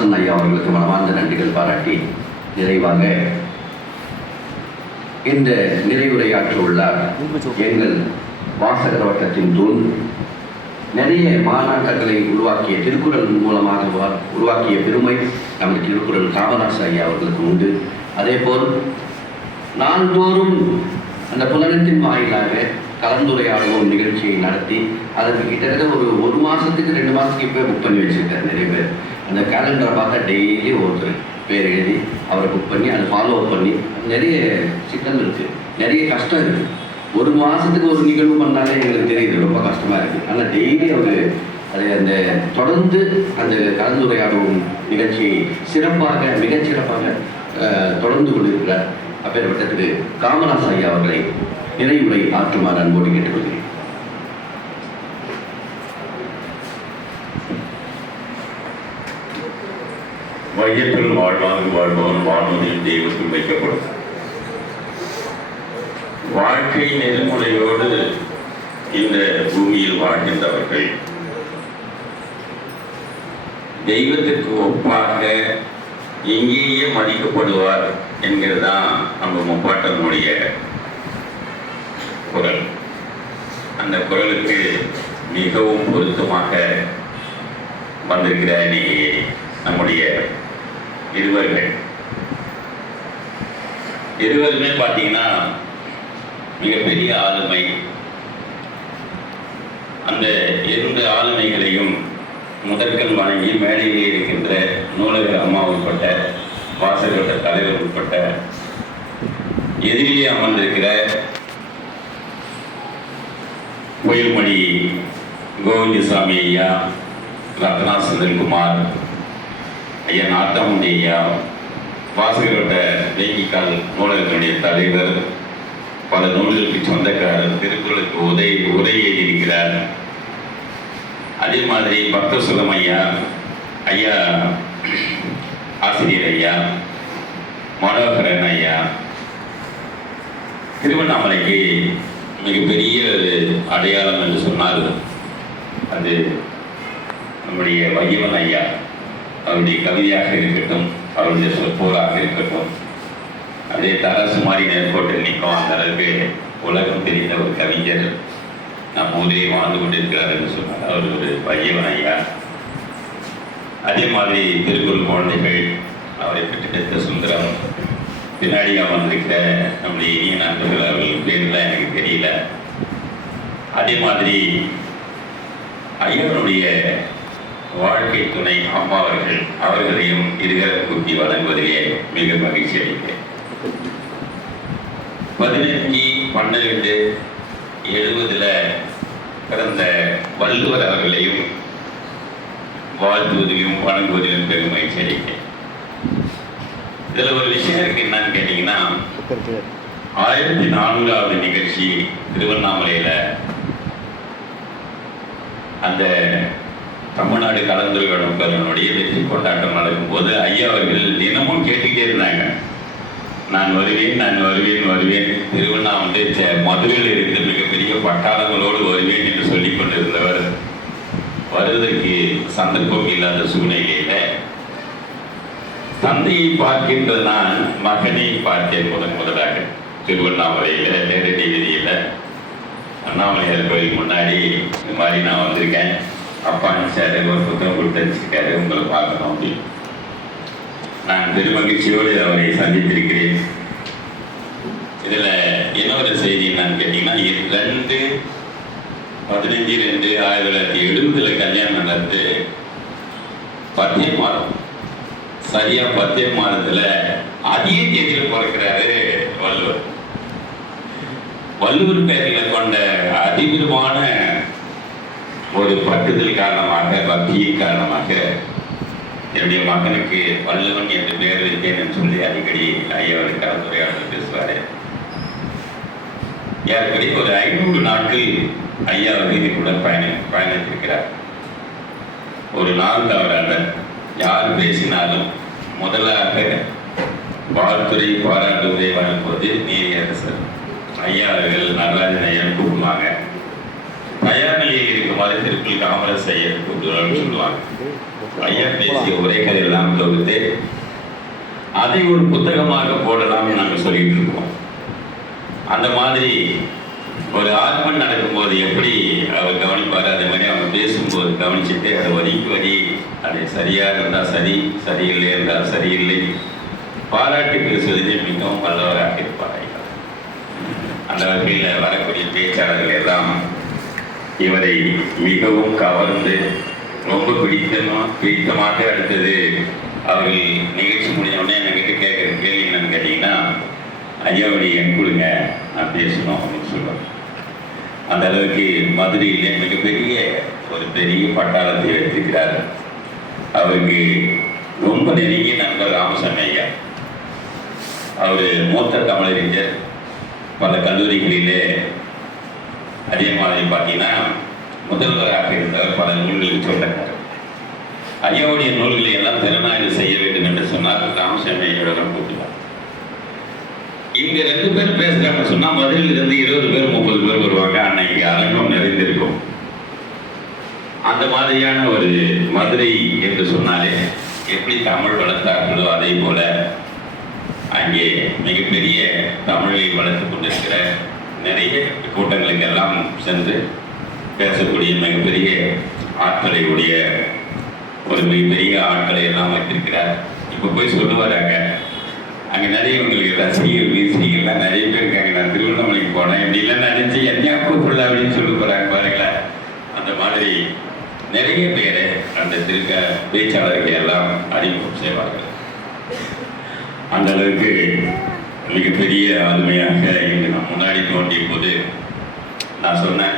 கண்ணதாசன் ஐயா அவர்களுக்கு மனமார்ந்த நன்றிகள் பாராட்டி நிறைவாக இந்த நிறைவுரையாற்ற உள்ளார் எங்கள் வாசகர் வட்டத்தின் தூண். நிறைய மாநாட்டங்களை உருவாக்கிய திருக்குறள் மூலமாக உருவாக்கிய பெருமை நமது திருக்குறள் காமராசர் ஐயா அவர்களுக்கு உண்டு. அதேபோல் நாள்தோறும் அந்த புலனத்தின் வாயிலாக கலந்துரையாடுவோம் நிகழ்ச்சியை நடத்தி அதற்கு கிட்டத்தட்ட ஒரு மாதத்துக்கு 2 மாதத்துக்கு இப்போ புக் பண்ணி வச்சுருக்காரு நிறைய பேர். அந்த கேலண்டரை பார்த்தா டெய்லி ஒருத்தர் பேர் எழுதி அவரை புக் பண்ணி அதை ஃபாலோ அப் பண்ணி நிறைய சிக்கல் இருக்குது, நிறைய கஷ்டம் இருக்குது. 1 மாதத்துக்கு ஒரு நிகழ்வு பண்ணாலே எங்களுக்கு தெரியுது ரொம்ப கஷ்டமாக இருக்குது. ஆனால் டெய்லி அவர் அதை அந்த தொடர்ந்து அந்த கலந்துரையாடும் நிகழ்ச்சியை சிறப்பாக மிகச்சிறப்பாக தொடர்ந்து கொண்டிருக்கிறார். அப்பேற்பட்டதுக்கு காமராசர் ஐயா அவர்களை நிறைவுரை ஆற்றுமாறு அன்போடு கேட்டுக்கொள்கிறேன். மையத்தில் வாழ்வாங்கு வாழ்பவன் வானொலியில் தெய்வத்தில் வைக்கப்படும். வாழ்க்கை நெறிமுறையோடு இந்த பூமியில் வாழ்கின்றவர்கள் தெய்வத்திற்கு ஒப்பாக எங்கேயே மதிக்கப்படுவார் என்கிறதுதான் நம்ம முப்பாட்டனுடைய குரல். அந்த குரலுக்கு மிகவும் பொருத்தமாக வந்திருக்கிற நம்முடைய இருவருமே பார்த்தீங்கன்னா மிகப்பெரிய ஆளுமை. அந்த 2 ஆளுமைகளையும் முதற்கண் வணங்கி மேடையிலே இருக்கின்ற நூலக அம்மா உட்பட்ட வாசகர்வட்ட தலைவர் உட்பட்ட எதிரிலே அமர்ந்திருக்கிற கோயில்மணி கோவிந்தசாமி ஐயா, ரத்னா செந்தில்குமார் ஐயா, நாட்டாமுண்டி ஐயா, வாசகர்வட்ட வேங்கிக்கால் நூலகத்தினுடைய தலைவர், பல நூல்களுக்கு சொந்தக்காரர், திருக்குறளுக்கு உரை எழுதியிருக்கிறார். அதே மாதிரி பக்தசுலம் ஐயா, ஐயா ஆசிரியர் ஐயா, மனோகரன் ஐயா, திருவண்ணாமலைக்கு மிகப்பெரிய ஒரு அடையாளம் என்று சொன்னால் அது நம்முடைய வையவன் ஐயா. அவருடைய கவிதையாக இருக்கட்டும், அவருடைய சொற்போராக இருக்கட்டும், அதே தரசு மாதிரி நேர்கோட்டில் நிற்கும். அந்த அளவுக்கு உலகம் தெரிந்த ஒரு கவிஞர் நம் ஊரே வாழ்ந்து கொண்டிருக்கிறார் என்று சொன்னார் அவர் ஒரு வையவன் ஐயா. அதே மாதிரி திருக்குறள் குழந்தைகள், அவரை பெற்றெடுத்த சுந்தரம், பின்னாடியாக வந்திருக்கிற நம்முடைய இனிய நண்பர்கள், அவர்கள் பேர்லாம் எனக்கு தெரியல. அதே மாதிரி ஐயனுடைய வாழ்க்கை துணை அம்மா அவர்களையும் இருகர கூட்டி வழங்குவதிலே மிக மகிழ்ச்சி அளிக்கிறேன். 15/12/70 பிறந்த வள்ளுவர் அவர்களையும் வாழ்த்துவதிலும் வணங்குவதிலும் பெரும் மகிழ்ச்சி அளிக்கிறேன். இதில் ஒரு விஷயம் இருக்கு, என்னன்னு கேட்டீங்கன்னா 1400வது நிகழ்ச்சி திருவண்ணாமலையில் அந்த தமிழ்நாடு கலந்துரையாடும் பெருனுடைய வெற்றி கொண்டாட்டம் நடக்கும்போது ஐயா அவர்கள் தினமும் கேட்டுக்கிட்டே இருந்தாங்க, நான் வருவேன். திருவண்ணாமலை மதுரையில் இருந்து மிகப்பெரிய பட்டாளங்களோடு வருவேன் என்று சொல்லிக் கொண்டிருந்தவர் வருவதற்கு சந்தர்ப்பம் இல்லாத சூழ்நிலையில தந்தையை பார்க்கின்ற நான் மகனை பார்த்தேன் முதலாக திருவண்ணாமலையில் நேரடி வீதியில் அண்ணாமலையார் கோயில் முன்னாடி இந்த மாதிரி நான் வந்திருக்கேன், அப்பா அனுப்பிச்சாரு, ஒரு புத்தகம் கொடுத்து அனுப்பிச்சிருக்காரு, உங்களை பார்க்கணும் அப்படின்னு. நான் பெருமகிழ்ச்சியோடு அவரை சந்தித்திருக்கிறேன். இதில் இன்னொரு செய்தி என்னன்னு கேட்டீங்கன்னா 15/2/1970 கல்யாணம் நடந்து 10 மாதம் சரியா 10 மாதத்துல அதே தேதியில் பிறக்கிறாரு வள்ளுவர். வள்ளுவர் பெயரில் கொண்ட அதிவிரமான ஒரு பற்றுதல் காரணமாக, பக்தியின் காரணமாக என்னுடைய மகனுக்கு வள்ளுவன் என்று பெயர் வைத்தேன் என்று சொல்லி அடிக்கடி ஐயாவுக்கு கலந்துரையாடல் பேசுவார். ஏற்கனவே ஒரு 500 நாட்கள் ஐயா இது கூட பயணித்திருக்கிறார். ஒரு நாள் தவறாக யார் பேசினாலும் முதலாக வாழ்த்துறை பாராட்டுரை வழங்குவது நீதியரசர் ஐயா அவர்கள் நடராஜன் ஐயன் கூப்பிடுவாங்க. தயார் நிலையில் இருக்குமாறு திருக்குறள் காமராசர் ஐயன் கூப்பிடுவாங்கன்னு சொல்லுவாங்க. ஐயா பேசிய உரைகள் எல்லாம் தொகுத்து அதை ஒரு புத்தகமாக போடலாம்னு நாங்கள் சொல்லிட்டு இருக்கோம். அந்த மாதிரி ஒரு ஆர்மன் நடக்கும்போது எப்படி அவர் கவனிப்பார், அதே மாதிரி அவங்க பேசும்போது கவனிச்சுட்டு அதை வரிக்கு வரி அது சரியாக இருந்தால் சரி, சரியில்லை என்றால் சரியில்லை, பாராட்டு பேசுவதில் மிகவும் வல்லவராக இருப்பார் ஐயா. அந்த வகையில் வரக்கூடிய பேச்சாளர்கள் எல்லாம் இவரை மிகவும் கவர்ந்து ரொம்ப பிடித்தமாக அடுத்தது அவர்கள் நிகழ்ச்சி முடிஞ்ச உடனே என்கிட்ட கேட்குற கேள்வி என்னன்னு கேட்டிங்கன்னா, ஐயாவுடைய எண் கொடுங்க நான் பேசணும் அப்படின்னு சொல்லுவாங்க. அந்த அளவுக்கு மதுரையிலே மிகப்பெரிய ஒரு பெரிய பட்டாளத்தை எடுத்துக்கிறார். அவருக்கு ரொம்ப நெருங்கிய நண்பர் ராமசாமி ஐயா. அவர் மூத்த தமிழறிஞர், பல கல்லூரிகளிலே அதே மாதிரி பார்த்தீங்கன்னா முதல்வராக இருந்தவர், பல நூல்களுக்கு சொந்தக்காரர். ஐயாவுடைய நூல்களை எல்லாம் திறனாய்வு செய்ய வேண்டும் என்று சொன்னார். ராமசாமி ஐயோட கூப்பிட்டார். இங்க 2 பேர் பேசுறாங்கன்னு சொன்னா மதுரையில் இருந்து 20 பேர் 30 பேர் வருவாங்க. அன்னைக்கு அரங்கம் நிறைந்திருக்கும். அந்த மாதிரியான ஒரு மதுரை என்று சொன்னாலே எப்படி தமிழ் வளர்த்தார்களோ அதே போல அங்கே மிகப்பெரிய தமிழை வளர்த்து கொண்டிருக்கிற நிறைய கூட்டங்களுக்கு எல்லாம் சென்று பேசக்கூடிய மிகப்பெரிய ஆட்களை உடைய ஒரு மிகப்பெரிய ஆட்களை எல்லாம் வைத்திருக்கிறார். இப்போ போய் சொல்லுவாராங்க, அங்கே நிறைய உங்களுக்கு ரசிகர்கள் வீசிகள்லாம் நிறைய பேர் இருக்காங்க. நான் திருவண்ணாமலைக்கு போனேன் இப்படிலாம் நினைச்சு என்னையா கூப்பிடல அப்படின்னு சொல்லி போகிறாங்க பாருங்களேன். அந்த மாதிரி நிறைய பேரை அந்த பேச்சாளர்களை எல்லாம் அறிமுகம் செய்வார்கள். அந்த அளவுக்கு மிகப்பெரிய ஆளுமையாக இன்று நான் முன்னாடி தோன்றிய போது நான் சொன்னேன்,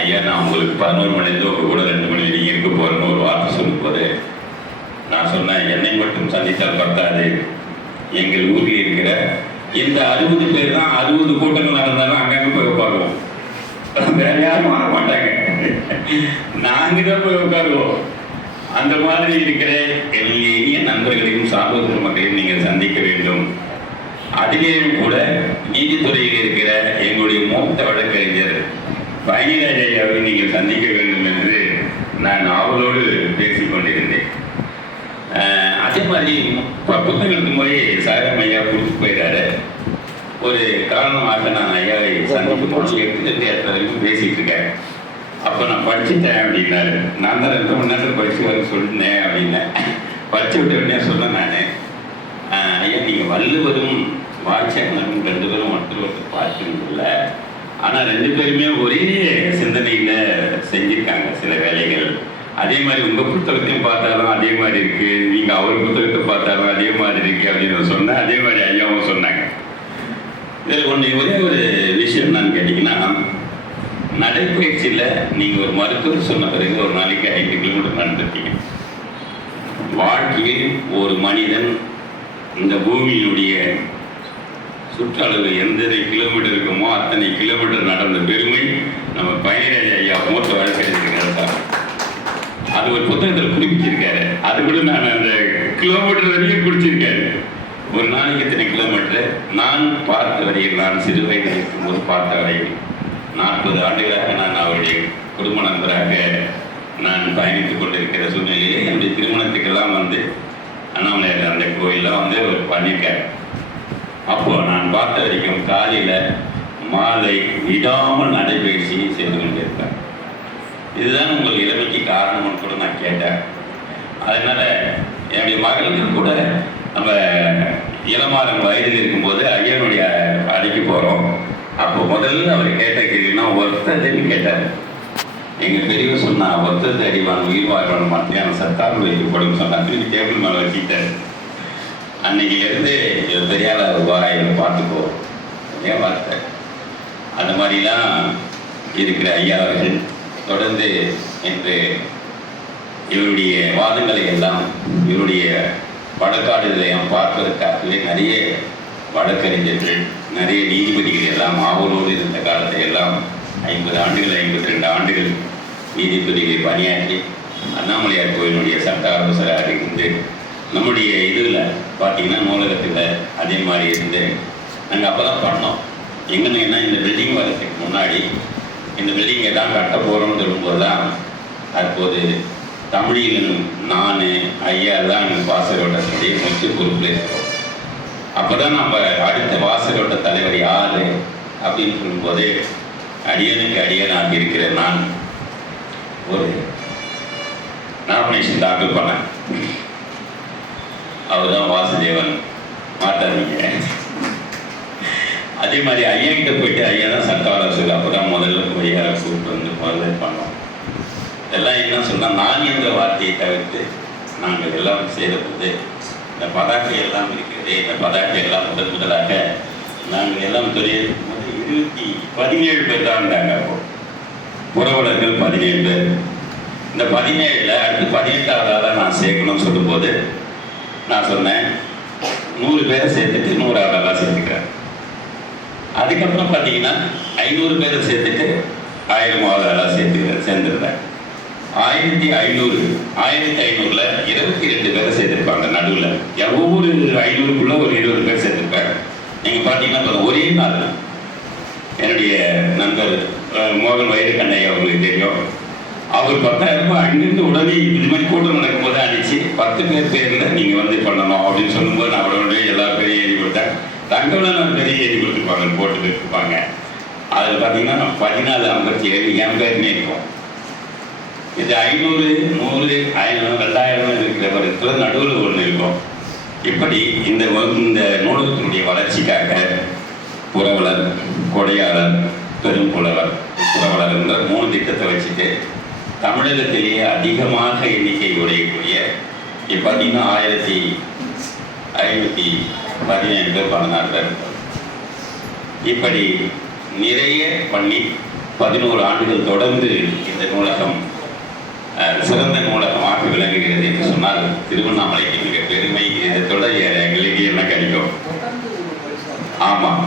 ஐயா நான் உங்களுக்கு 11 மணிலேருந்து உங்கள் கூட 2 மணி வரைக்கும் இருக்க போகிறேன்னு ஒரு வார்த்தை சொல்லும் போது நான் சொன்னேன், என்னை மட்டும் சந்தித்தால் பத்தாது, எங்கள் ஊரில் இருக்கிற இந்த 60 பேர் தான் 60 கூட்டங்கள் நடந்தாலும் அங்கங்கே போய் உட்காருவோம். வேற யாரும் வர மாட்டாங்க, நாங்கள் தான் போய் உட்காருவோம். அந்த மாதிரி இருக்கிற எளிய நண்பர்களையும் சார்பு மக்களையும் நீங்கள் சந்திக்க வேண்டும். அதிலேயும் கூட நீதித்துறையில் இருக்கிற எங்களுடைய மூத்த வழக்கறிஞர் பயணிராஜ் ஐயாவை நீங்கள் சந்திக்க வேண்டும் என்று நான் ஆவலோடு பேசிக் கொண்டிருந்தேன். அதே மாதிரி புத்தகங்களுக்கு போய் சாரம் ஐயா கொடுத்து போயிடாரு. ஒரு காரணமாக நான் ஐயாவை சந்திக்கும் போது 8 வரைக்கும் பேசிகிட்டு இருக்கேன். அப்போ நான் படிச்சுட்டேன் அப்படின்னாரு. நான் தான் 2 மணி நேரத்தில் படிச்சு வர சொல்லினேன் அப்படின்னேன். படிச்சு விட்ட உடனே சொன்னேன் நான், ஐயா நீங்கள் வள்ளுவரும் வாய்ச்சாங்களும் 2 பேரும் ஒருத்தர் பார்க்கணும்ல, ஆனால் 2 பேருமே ஒரே சிந்தனையில் செஞ்சுருக்காங்க சில வேலைகள். அதே மாதிரி உங்கள் புத்தகத்தையும் பார்த்தாலும் அதே மாதிரி இருக்குது, நீங்கள் அவர் புத்தகத்தை பார்த்தாலும் அதே மாதிரி இருக்குது அப்படின்னு சொன்னேன். அதே மாதிரி ஐயாவும் சொன்னாங்க. இதில் ஒரே ஒரு விஷயம் என்னன்னு கேட்டிங்கன்னா, நடைப்பயிற்சியில் நீங்கள் ஒரு மருத்துவர் சொன்ன பிறகு ஒரு நாளைக்கு 5 கிலோமீட்டர் நடந்துருக்கீங்க. வாழ்க்கையில் ஒரு மனிதன் இந்த பூமியினுடைய சுற்றளவு எத்தனை கிலோமீட்டர் இருக்குமோ அத்தனை கிலோமீட்டர் நடந்த பெருமை நம்ம பயணிராஜ் ஐயா மூத்த வழக்கறிஞர் சார் அது ஒரு புத்தகத்தில் குறிப்பிட்டிருக்காரு. அது கூட நான் அந்த கிலோமீட்டர் வரையும் குடிச்சிருக்காரு. ஒரு நாளைக்கு இத்தனை கிலோமீட்டர். நான் பார்த்த வரையில், நான் சிறு வயதில் இருக்கும்போது பார்த்த வரையில் 40 ஆண்டுகளாக நான் அவருடைய குடும்ப நண்பராக நான் பயணித்துக் கொண்டிருக்கிற சூழ்நிலையிலே என்னுடைய திருமணத்துக்கெல்லாம் வந்து அண்ணாமலையார் அந்த கோயிலெலாம் வந்து ஒரு பண்ணியிருக்காரு. அப்போது நான் பார்த்த வரைக்கும் காலையில் மாலை விடாமல் நடைபயிற்சி செய்து கொண்டிருக்கேன். இதுதான் உங்கள் இளமைக்கு காரணம்னு கூட நான் கேட்டேன். அதனால் என்னுடைய மகளுக்கு கூட நம்ம இளமாறன் வயதில் இருக்கும்போது ஐயனுடைய அடிக்க போகிறோம். அப்போ முதல்ல அவர் கேட்ட கேள்வினா ஒருத்தன்னு கேட்டார். எங்கள் பெரியவர் சொன்னா ஒருத்தர் அடிவான உயிர் வாழ்வான மத்தியான சர்க்கார் வைக்கப்படும் சொன்னா திரும்பி டேபிள் மேலே வச்சுக்கிட்டார். அன்னைக்கிலேருந்து பெரியார வாராயில் பார்த்துக்கோ ஏன் வார்த்தை. அந்த மாதிரிலாம் இருக்கிற ஐயா அவர்கள் தொடர்ந்து இன்று இவருடைய வாதங்களை எல்லாம் இவருடைய வழக்காடுகளையும் பார்ப்பதற்காகவே நிறைய வழக்கறிஞர்கள் நிறைய நீதிபதிகள் எல்லாம் ஆவலோடு இருந்த காலத்தை எல்லாம் 50 ஆண்டுகள் 52 ஆண்டுகள் நீதித்துறையை பணியாற்றி அண்ணாமலையார் கோயிலுடைய சட்ட ஆலோசகராக இருந்து நம்முடைய இதில் பார்த்தீங்கன்னா நூலகத்தில் அதே மாதிரி இருந்து நாங்கள் அப்போ தான் பண்ணோம். எங்கன்னா இந்த பில்டிங் வரதுக்கு முன்னாடி இந்த பில்டிங்கை தான் கட்ட போகிறோம்னு சொல்லும்போது தான் அப்போது தமிழில் நான் ஐயா தான் எங்கள் வாசகோட்டத்தினுடைய முக்கிய பொறுப்பில் இருக்கிறோம். அப்போ தான் நம்ம அடுத்த வாசகோட்ட தலைவர் யார் அப்படின்னு சொல்லும்போது அடியனுக்கு அடியனாக இருக்கிற நான் ஒரு நாமினேஷன் தாக்கல் பண்ணேன். அவர் தான் வாசுதேவன் மாட்டாதீங்க. அதே மாதிரி ஐயா கிட்ட போயிட்டு ஐயா தான் சட்ட ஆலோசகர். அப்போ தான் முதல்ல போய் கூப்பிட்டு வந்து முதல்ல பண்ணோம். எல்லாம் என்ன சொன்னால் நான் என்ற வார்த்தையை தவிர்த்து நாங்கள் எல்லாம் செய்த போது இந்த பதாக்கை எல்லாம் இருக்கிறது. இந்த பதாக்கை எல்லாம் முதலாக நாங்கள் எல்லாம் தெரியும் போது 17 பேர் தான் இருந்தாங்க. அப்போ புறவலர்கள் 17 பேர். இந்த 17ல் அடுத்து 18வது நான் சேர்க்கணும்னு சொல்லும்போது நான் சொன்னேன் 100 பேரை சேர்த்துட்டு 100வது சேர்த்துக்கிறேன். அதுக்கப்புறம் பார்த்தீங்கன்னா 500 பேரை சேர்த்துட்டு 1000வது சேர்ந்துருந்தேன். 1500 1500ல் 22 பேரை சேர்த்துருப்பாங்க. நடுவில் ஒவ்வொரு 500க்குள்ள ஒரு 20 பேர் சேர்த்துருப்பாங்க. நீங்கள் பார்த்தீங்கன்னா ஒரே நாள் என்னுடைய நண்பர் மோகன் வைரக்கண்ணை அவங்களுக்கு தெரியும். அவர் 10,000 ரூபாய் அங்கிருந்து உடனே இது மாதிரி கூட்டம் நடக்கும்போது அடிச்சு 10 பேரில் நீங்கள் வந்து பண்ணணும் அப்படின்னு சொல்லும்போது நான் உடனே எல்லா பேரையும் எழுதி கொடுத்தேன். தங்கவில் நான் பெரிய எழுதி கொடுத்துருப்பாங்க, போட்டு கொடுத்துருப்பாங்க. அதில் பார்த்தீங்கன்னா 1457 என் பேருமே இருக்கும். இது 500 100 1000 2000 இருக்கிற இடத்துல நடுவில் ஒன்று இருக்கும். இப்படி இந்த நூலகத்தினுடைய வளர்ச்சிக்காக புறவலர், கொடையாளர், பெரும்புலவர், புறவலர் என்ற 3 திட்டத்தை வச்சுட்டு தமிழகத்திலேயே அதிகமாக எண்ணிக்கை உடையக்கூடிய பார்த்தீங்கன்னா 1517 பேர் 16 பேர் இப்படி நிறைய பண்ணி 11 ஆண்டுகள் தொடர்ந்து இந்த நூலகம் சிறந்த நூலகமாக விளங்குகிறது என்று சொன்னால் திருவண்ணாமலைக்கு மிக பெருமை. இதை தொடர் எங்களுக்கு என்ன கிடைக்கும்? ஆமாம்.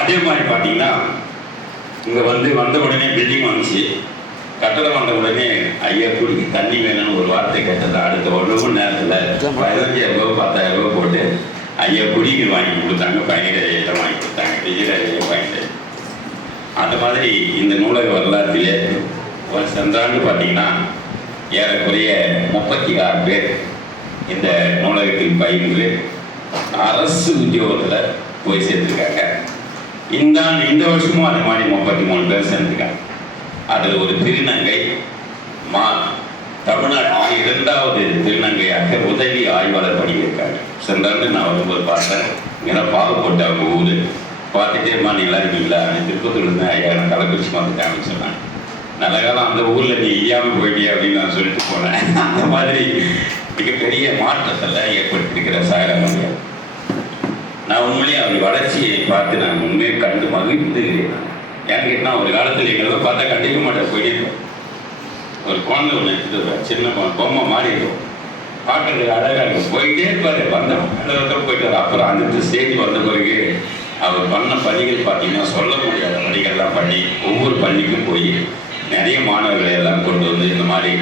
அதே மாதிரி பார்த்தீங்கன்னா இங்கே வந்த உடனே பில்டிங் வந்துச்சு. கட்டடம் வந்த உடனே ஐயா குடிக்கு தண்ணி வேணும்னு ஒரு வார்த்தை கேட்டது. அடுத்த 1 மணி நேரத்தில் 15,000 ரூபா 10,000 ரூபா போட்டு ஐயா குடிக்கு வாங்கி கொடுத்தாங்க. 15,000 வாங்கி கொடுத்தாங்க. 15,000 அந்த மாதிரி இந்த நூலக வரலாற்றிலே சென்ற ஆண்டு பார்த்தீங்கன்னா ஏறக்குறைய 36 பேர் இந்த நூலகத்தில் பயின்று அரசு உத்தியோகத்தில் போய் சேர்த்துருக்காங்க. இந்த வருஷமும் அது மாதிரி 33 பேர் சேர்ந்துருக்காங்க. அதில் ஒரு திருநங்கை தமிழ்நாட்டில் 2வது திருநங்கையாக உதவி ஆய்வாளர் படிக்கிறாங்க. சென்ற ஆண்டு நான் வரும்போது பார்த்தேன். இங்கே பாவப்பட்டு அவங்க ஊர் பார்த்துட்டே நீ எல்லாம் இருக்கீங்களா? திருப்பத்தூர் இருந்தேன் ஐயா, நான் கள்ளக்குறிச்சி வந்துட்டாங்கன்னு சொன்னாங்க. நல்ல காலம் அந்த ஊரில் நீ இல்லாமல் போயிட்டியா அப்படின்னு நான் சொல்லிட்டு போனேன். அந்த மாதிரி மிகப்பெரிய மாற்றத்தில் ஏற்படுத்தியிருக்கிற சாயரமணியா. நான் உண்மையிலேயே அவர் வளர்ச்சியை பார்த்து நான் உண்மையை கண்டு மகிழ்ந்து ஏன்னு கேட்டால் ஒரு காலத்தில் எங்களை பார்த்தா கண்டிக்க மாட்டேன். போயிட்டே இருக்கும். ஒரு குழந்தை ஒன்று எடுத்துட்டு சின்ன பொம்மை மாறி இருக்கும். பார்க்கறதுக்கு அழகாக இருக்கும். போயிட்டே இருப்பார். வந்தோம் போயிட்டு வர. அப்புறம் அந்த ஸ்டேஜ் வந்த பிறகு அவர் பண்ண பணிகள் பார்த்தீங்கன்னா சொல்ல முடியாத பணிகள்லாம் பண்ணி ஒவ்வொரு பள்ளிக்கும் போய் நிறைய மாணவர்களை எல்லாம் கொண்டு வந்து இந்த மாதிரி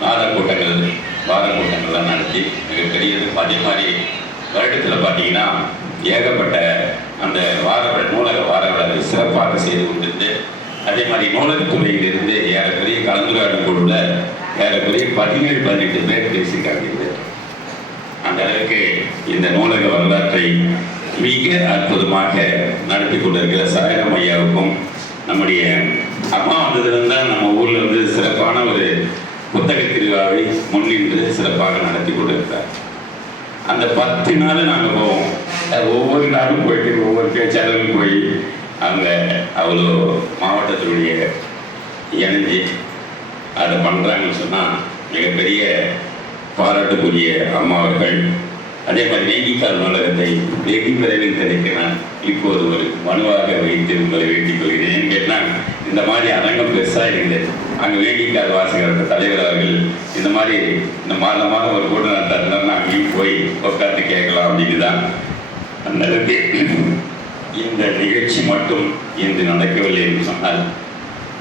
நாத கூட்டங்கள், வார கூட்டங்கள்லாம் நடத்தி மிகப்பெரியது. அதே மாதிரி வருடத்தில் பார்த்தீங்கன்னா ஏகப்பட்ட அந்த நூலக வாரவிழாவை சிறப்பாக செய்து கொண்டிருந்து அதே மாதிரி நூலகத்துறையிலிருந்து ஏறக்குறைய கலந்துரையாடல் குழுவில் ஏறக்குறைய 17-18 பேர் பேசியிருக்காங்க. அந்த அளவுக்கு இந்த நூலக வரலாற்றை மிக அற்புதமாக நடத்தி கொண்டிருக்கிற சாயரம் ஐயாவுக்கும் நம்முடைய அம்மா வந்ததுலேருந்து தான் நம்ம ஊரில் சிறப்பான ஒரு புத்தக திருவிழாவை முன்னின்று சிறப்பாக நடத்தி கொண்டிருக்கிறார். அந்த 10 நாள் நாங்கள் போவோம். ஒவ்வொரு நாளும் போயிட்டு ஒவ்வொரு பேச்சாளரும் போய் அவங்க அவ்வளோ மாவட்டத்தினுடைய இணைஞ்சி அதை பண்ணுறாங்கன்னு சொன்னால் மிகப்பெரிய பாராட்டுக்குரிய அம்மா அவர்கள். அதே மாதிரி வேங்கிக்கால் நூலகத்தை வெகு விரைவில் கிடைக்க நான் இப்போது ஒரு மனுவாக வைத்து உங்களை வேண்டிக் கொள்கிறேன். ஏன்னு கேட்டால் இந்த மாதிரி அரங்கம் பெருசாக இருந்தது. அங்கே வேங்கிக்கால் வாசகர் தலைவர் அவர்கள் இந்த மாதிரி இந்த மாதமாக ஒரு கூட்டம் நடத்தாருன்னா அங்கேயும் போய் உட்காந்து கேட்கலாம் அப்படின்னு தான். அந்த அளவுக்கு இந்த நிகழ்ச்சி மட்டும் இன்று நடக்கவில்லை என்று சொன்னால்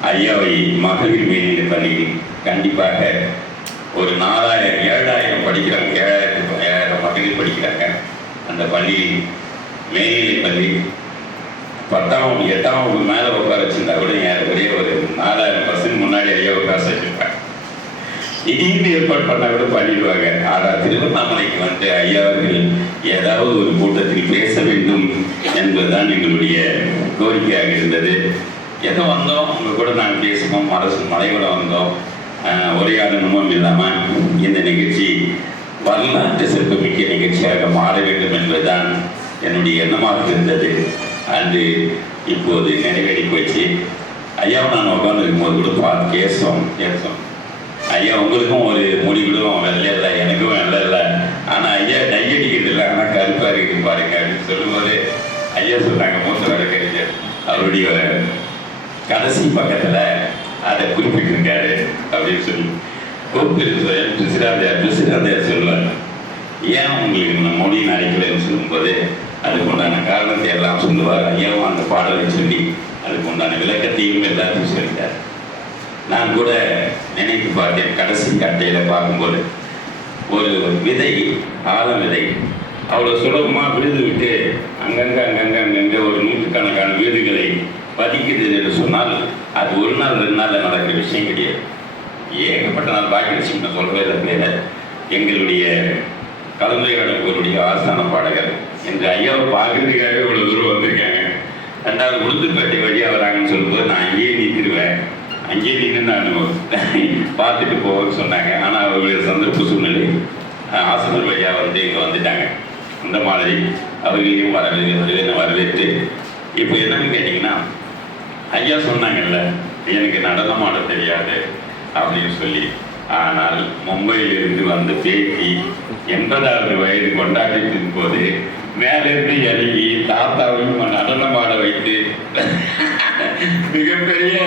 ஐயாவை மகளிர் மேல்நிலை பள்ளியில் கண்டிப்பாக ஒரு 7,000 படிக்கிறாங்க. 7,000 மகளிர் படிக்கிறாங்க அந்த பள்ளியில். மேல்நிலை பள்ளி 10ஆம் 8ஆம் வகுப்பு மேலே உட்கார வச்சுருந்தா கூட ஏறக்குறைய ஒரு 4,000 பர்சன்ட் முன்னாடி ஐயா உட்கார வச்சுருப்பாங்க. திடீர்னு ஏற்பாடு பண்ணா கூட பண்ணிடுவாங்க. ஆனால் திருவண்ணாமலைக்கு வந்து ஐயா அவர்கள் ஏதாவது ஒரு கூட்டத்தில் பேச வேண்டும் என்பதுதான் எங்களுடைய கோரிக்கையாக இருந்தது. ஏதோ வந்தோம், உங்க கூட நாங்கள் பேசுவோம், அரசு மலை கூட வந்தோம், உரையாடணும் இல்லாமல் இந்த நிகழ்ச்சி வரலாற்று சிறப்புமிக்க நிகழ்ச்சியாக மாற வேண்டும் என்பதுதான் என்னுடைய எண்ணமாக இருந்தது. அது இப்போது நிறைவேறி போச்சு. ஐயாவை நான் உட்காந்து இருக்கும்போது கூட பார்த்து கேசம் ஐயா உங்களுக்கும் ஒரு முடிவிடும் வெள்ளை இல்லை, எனக்கும் வெள்ளை இல்லை, ஆனால் ஐயா டை அடிக்கிறது இல்லை, ஆனால் கருப்பாக இருக்கு பாருங்க அப்படின்னு சொல்லும்போது ஐயா சொன்னாங்க, மூத்த வழக்கறிஞர் அவருடைய கடைசி பக்கத்தில் அதை குறிப்பிட்டிருக்காரு அப்படின்னு சொல்லி பிரசிடாந்தையார் சொல்லுவார். ஏன் உங்களுக்கு நான் மொழி நடிக்கலைன்னு சொல்லும்போது அதுக்கு உண்டான காரணத்தை எல்லாம் சொல்லுவார். ஐயாவும் அந்த பாடலை சொல்லி அதுக்கு உண்டான விளக்கத்தையும் எல்லாத்தையும் சொல்லிட்டார். நான் கூட நினைத்து பார்த்தேன், கடைசி அட்டையில் பார்க்கும்போது ஒரு விதை, ஆழம் விதை அவ்வளோ சுலபமாக விழுது விட்டு அங்கங்கே ஒரு நூற்றுக்கணக்கான வீடுகளை பதிக்குது என்று சொன்னால் அது ஒரு நாள் 2 நாளில் நடக்கிற விஷயம் கிடையாது. ஏகப்பட்ட நாள் பாக்கி விஷயம் நான் சொல்கிறே இல்லை. எங்களுடைய கலந்துரையாடலுடைய ஆஸ்தான பாடகர் என்று ஐயாவை பார்க்கறதுக்காக இவ்வளோ தூரம் வந்திருக்காங்க. 2வது உளுந்தூர்பேட்டை வழியாக வராங்கன்னு சொல்லும்போது நான் அங்கேயே நிறுத்திடுவேன், அங்கேயே நின்று நான் பார்த்துட்டு போவேன்னு சொன்னாங்க. ஆனால் அவர்களுடைய சந்தர்ப்ப சூழ்நிலை ஆசிரியர் வழியாக வந்து இங்கே வந்துட்டாங்க. அந்த மாதிரி அவர்களையும் வரவேற்று இப்போ என்னன்னு கேட்டிங்கன்னா, ஐயா சொன்னாங்கல்ல எனக்கு நடனம் ஆட தெரியாது அப்படின்னு சொல்லி, ஆனால் மும்பையிலிருந்து வந்து பேட்டி 80வது வயது கொண்டாட்டத்தின் போது மேலிருந்து இறங்கி தாத்தாவையும் நடனம் ஆட வைத்து மிகப்பெரிய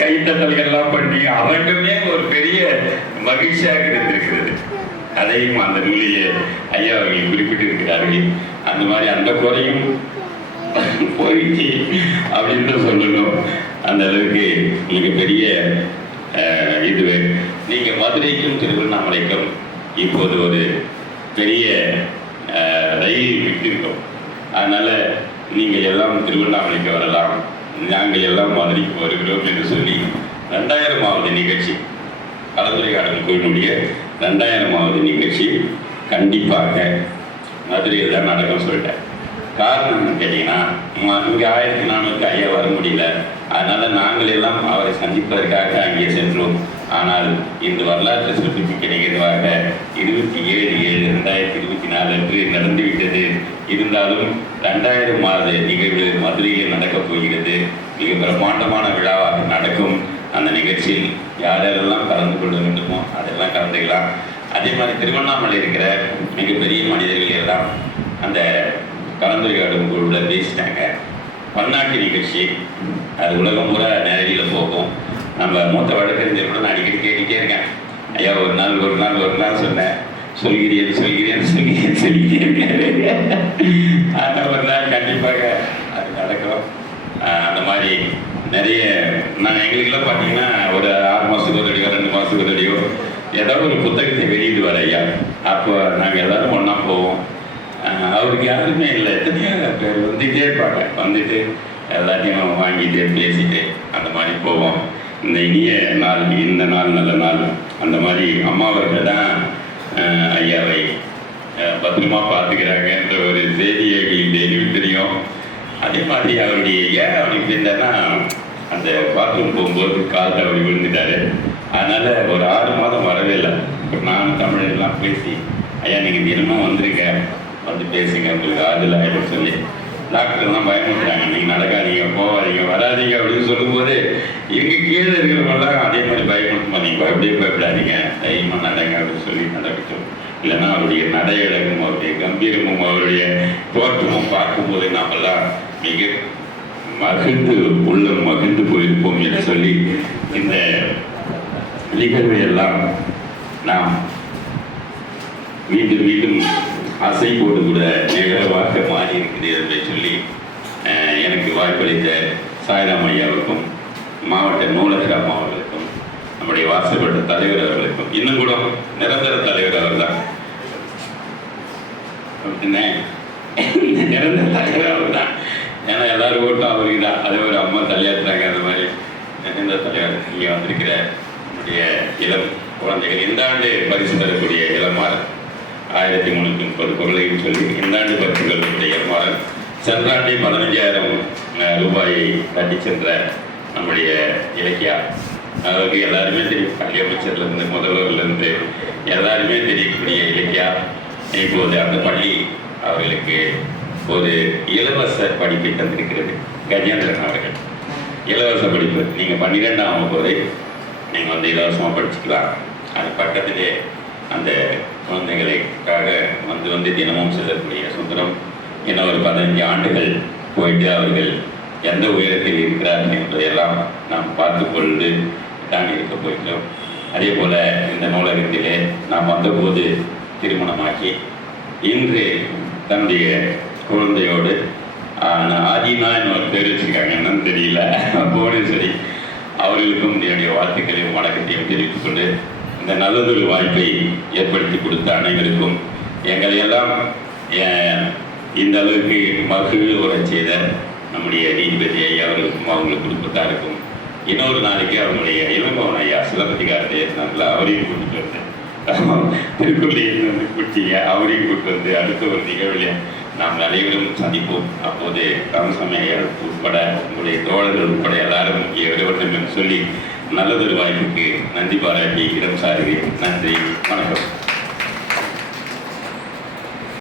கைத்தட்டல்கள்லாம் பண்ணி அவர்களுமே ஒரு பெரிய மகிழ்ச்சியாக இருந்திருக்கிறது. அதையும் அந்த நூலிலே ஐயா அவர்கள் குறிப்பிட்டிருக்கிறார்கள். அந்த மாதிரி அந்த குறையும் போயிடுச்சு அப்படின்னு சொல்லணும். அந்த அளவுக்கு மிகப்பெரிய இதுவே. நீங்கள் மதுரைக்கும் திருவண்ணாமலைக்கும் இப்போது ஒரு பெரிய ரயில் விட்டிருக்கோம். அதனால் நீங்கள் எல்லாம் திருவண்ணாமலைக்கு வரலாம், நாங்கள் எல்லாம் மதுரைக்கு வருகிறோம் என்று சொல்லி 2000வது நிகழ்ச்சி, கலந்துரையாடல் குழுவினுடைய 2000வது நிகழ்ச்சி கண்டிப்பாக மதுரையில் தான் நடக்கும் சொல்லிட்டேன். காரணம் கேட்டிங்கன்னா, இங்கே 1400 ஐயா வர முடியல, அதனால் நாங்கள் எல்லாம் அவரை சந்திப்பதற்காக அங்கே சென்றோம். ஆனால் இந்த வரலாற்று சிறப்புமிக்க நிகழ்வாக 27/7/2024 அன்று நடந்துவிட்டது. இருந்தாலும் 2000வது நிகழ்வு மதுரையில் நடக்கப் போகிறது. மிக பிரம்மாண்டமான விழாவாக நடக்கும். அந்த நிகழ்ச்சியில் யாரெல்லாம் கலந்து கொள்ள வேண்டுமோ அதெல்லாம் கலந்துக்கலாம். அதே மாதிரி திருவண்ணாமலை இருக்கிற மிகப்பெரிய மனிதர்கள் எல்லாம் அந்த கலந்துரையாடும் குழுவில் பேசிட்டாங்க. பன்னாட்டு நிகழ்ச்சி அது உலகம் பூரா நேரடியில் போகும். நம்ம மூத்த வழக்கறிஞர் கூட நான் அடிக்கடி கேட்டுகிட்டே இருக்கேன், ஐயா ஒரு நாள் சொன்னேன், சொல்கிறேன் ஆனால் ஒரு நாள் கண்டிப்பாக அது நடக்கும். அந்த மாதிரி நிறைய நாங்கள் எங்களுக்கெல்லாம் பார்த்தீங்கன்னா ஒரு 6 மாதத்துக்கு ஒரு அடியோ 2 மாதத்துக்கு ஒரு அடியோ ஏதாவது ஒரு புத்தகத்தை வெளியிடுவார் ஐயா. அப்போ நாங்கள் எல்லோரும் ஒன்றா போவோம். அவருக்கு யாருமே இல்லை, எத்தனையோ பேர் வந்துகிட்டே இருப்பாங்க. வந்துட்டு எல்லாத்தையும் வாங்கிட்டு பேசிட்டு அந்த மாதிரி போவோம். இந்த இனிய நாள், இந்த நாள் நல்ல நாள். அந்த மாதிரி அம்மாவர்கள் தான் ஐயாவை பத்திரமா பார்த்துக்கிறாங்கன்ற ஒரு செய்தியை டெய்லியும் தெரியும். அதே மாதிரி அவருடைய அவனுக்கு என்னன்னா, அந்த பாத்ரூம் போகும்போது கால் தவறி விழுந்துட்டாரு. அதனால் ஒரு 6 மாதம் வரவே இல்லை. நானும் தமிழெல்லாம் பேசி, ஐயா நீங்கள் தினமும் வந்துருங்க, வந்து பேசுங்க, உங்களுக்கு ஆறுதல் ஆகிடும் சொல்லி டாக்டர்லாம் பயமுறுத்துறாங்க, நீங்கள் நடக்காதீங்க, போகாதீங்க, வராதிங்க அப்படின்னு சொல்லும்போது எங்கள் கீழே இருக்கிறவங்களாம் அதே மாதிரி பயமுறுத்துமா, நீங்கள் பயப்படாதீங்க, தைரியமாக நடங்க அப்படின்னு சொல்லி நடக்கட்டும். இல்லைன்னா அவருடைய நடையழகும் அவருடைய கம்பீரமும் அவருடைய தோற்றமும் பார்க்கும்போது நாமெல்லாம் மிக உள்ளம் மகிழ்ந்து போயிருப்போம் என்று சொல்லி இந்த நிகழ்வை எல்லாம் நாம் மீண்டும் ஆசை போட்டு கூட நிகழ்வாக மாறி இருக்கிறது என்று சொல்லி எனக்கு வாய்ப்பளித்த சாய்ராம் ஐயாவுக்கும் மாவட்ட நூலகர் அம்மா அவர்களுக்கும் நம்முடைய வாசப்பட்ட தலைவர் அவர்களுக்கும், இன்னும் கூட நிரந்தர தலைவர் அவர் தான், நிரந்தர தலைவர் அவர் தான். ஏன்னா எல்லாரும் ஓட்டும் அவருக்கு தான். அதே ஒரு அம்மா தலையாட்டுறாங்க. அந்த மாதிரி நிரந்தர தலைவர் இங்கே வந்திருக்கிற நம்முடைய இளம் குழந்தைகள். இந்த ஆண்டு பரிசு பெறக்கூடிய இளமாறன் 1330 பொருளையும் சொல்லி இந்த ஆண்டு பரிசு பெறக்கூடிய இளமாறன் சென்ற ஆண்டே 15,000 ரூபாயை கட்டி சென்ற நம்முடைய இலக்கியா. அவருக்கு எல்லாருமே தெரியும், கல்வி அமைச்சர்லேருந்து முதல்வர்லேருந்து எல்லாருமே தெரியக்கூடிய இலக்கியா இப்போது அந்த பள்ளி அவர்களுக்கு ஒரு இலவச படிப்பை தந்திருக்கிறது. கஜேந்திரன் அவர்கள் இலவச படிப்பு, நீங்கள் 12ஆம் போது நீங்கள் வந்து இலவசமாக படிச்சுக்கலாம். அது பக்கத்திலே அந்த குழந்தைகளுக்காக வந்து தினமும் செல்லக்கூடிய சுந்தரம் இன்னும் ஒரு 15 ஆண்டுகள் போயிட்டு அவர்கள் எந்த உயரத்தில் இருக்கிறார்கள் என்பதையெல்லாம் நாம் பார்த்து கொண்டு தான் இருக்க போகிறோம். அதே போல் இந்த நூலகத்திலே நாம் வந்தபோது திருமணமாக்கி இன்று தன்னுடைய குழந்தையோடு ஆதினா இன்னொரு பேர் வச்சுருக்காங்க, என்னன்னு தெரியல, புவனேஸ்வரி அவர்களுக்கும் என்னுடைய வாழ்த்துக்களையும் வணக்கத்தையும் தெரிவித்துக் கொண்டு இந்த நல்லதொரு வாய்ப்பை ஏற்படுத்தி கொடுத்த அனைவருக்கும் எங்களையெல்லாம் இந்த அளவுக்கு மகிழ்வு உரை செய்த நம்முடைய நீதிபதி ஐயா அவர்களுக்கும் அவங்களுக்கு குடும்பத்தாருக்கும் இன்னொரு நாளைக்கு அவங்களுடைய இளம்பவன் ஐயா சிலப்பதிகாரத்தை இருந்தாங்களா அவரையும் கூட்டிட்டு வந்தேன். திருக்குள்ளையில் வந்து குட்டிங்க அவரையும் கூட்டு வந்து அடுத்த ஒரு நிகழ்வில் நாம் அனைவரும் சந்திப்போம். அப்போது ராமசாமி ஐயா உட்பட உங்களுடைய தோழர்கள் உட்பட எல்லாரும் இங்கே வர வேண்டும் என்று சொல்லி நல்லதொரு வாய்ப்புக்கு நன்றி பாராட்டி இடம் சாருகிறேன். நன்றி, வணக்கம்.